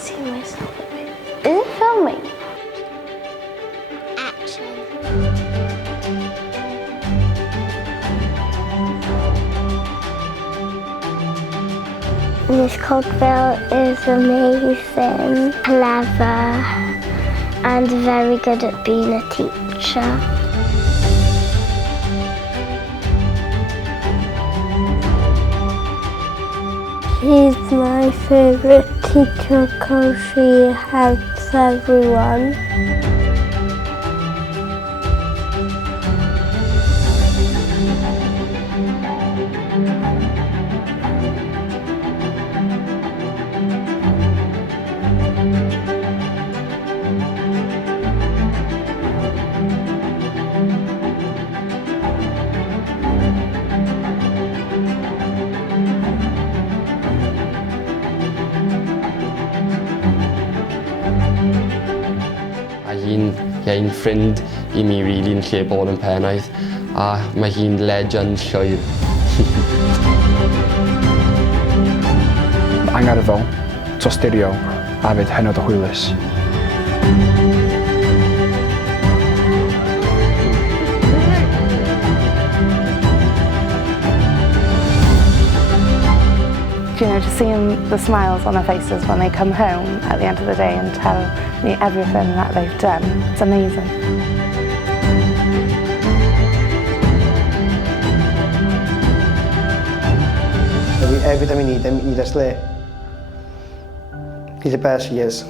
see myself a bit. Is it filming? Action. Miss Cogville is amazing, clever, and very good at being a teacher. She's my favourite teacher because she helps everyone. Mae hi'n ffrind I mi rili yn lle bod yn pennaeth a mae hi'n legend llwyr. Angerddol, tosturiol a fyd hynod o hwylus. You know, to see the smiles on their faces when they come home at the end of the day and tell me everything that they've done, it's amazing. Every time we need him, he just like, he's the best he is.